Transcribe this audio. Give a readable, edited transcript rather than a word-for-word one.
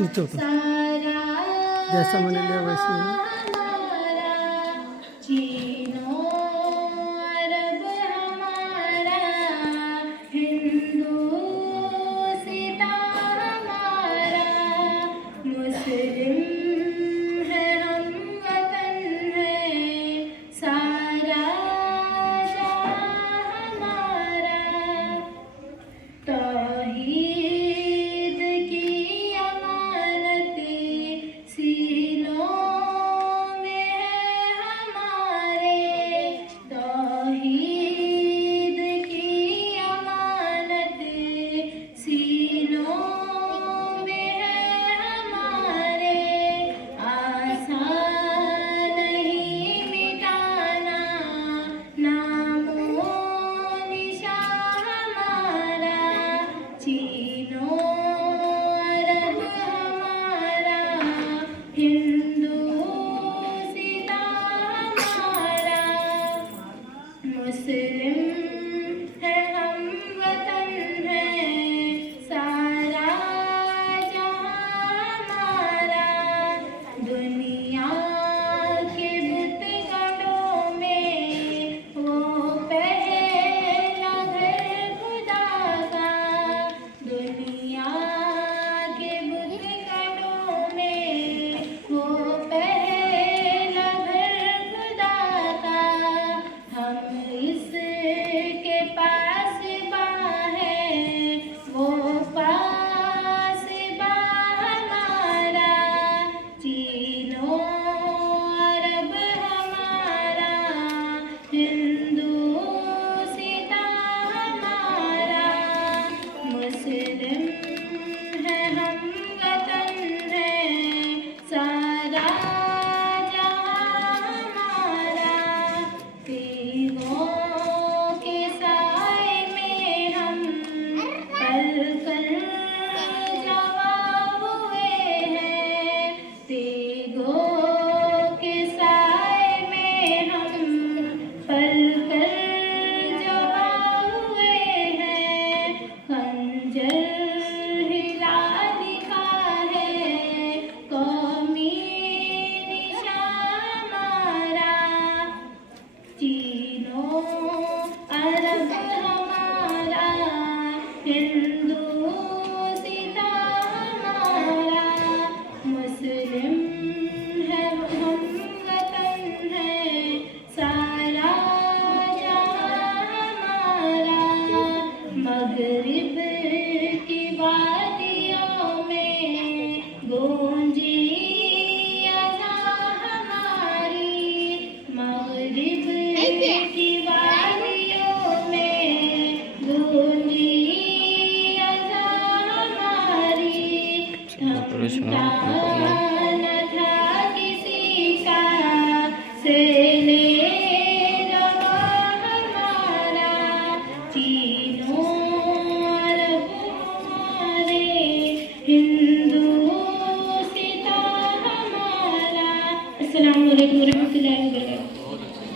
नीचे उतर। जैसा मैंने लिया वैसे ही है। चीनो अरब हमारा, हिंदू सीता हमारा, मुस्लिम है हम वतन है, सारा जहां हमारा। तौहीद की अमानत सीनों में है हमारे, तौहीद की अमानत सीनों में है हमारे। आसान नहीं मिटाना नामो निशान हमारा, चीनो अरब हमारा, हिंदू सीता हमारा, मुस्लिम है हम वतन है, सारा जहां हमारा। दुनिया के बुतगढ़ों में वो पहला घर खुदा का, दुनिया के बुतगढ़ों में वो पहला घर खुदा का। हम इसके पास है वो पास हमारा, चीनो अरब हमारा, हिंदू सीता हमारा, मुस्लिम है हम वतन है, सारा जहां हमारा। तीनों के साए में हम पल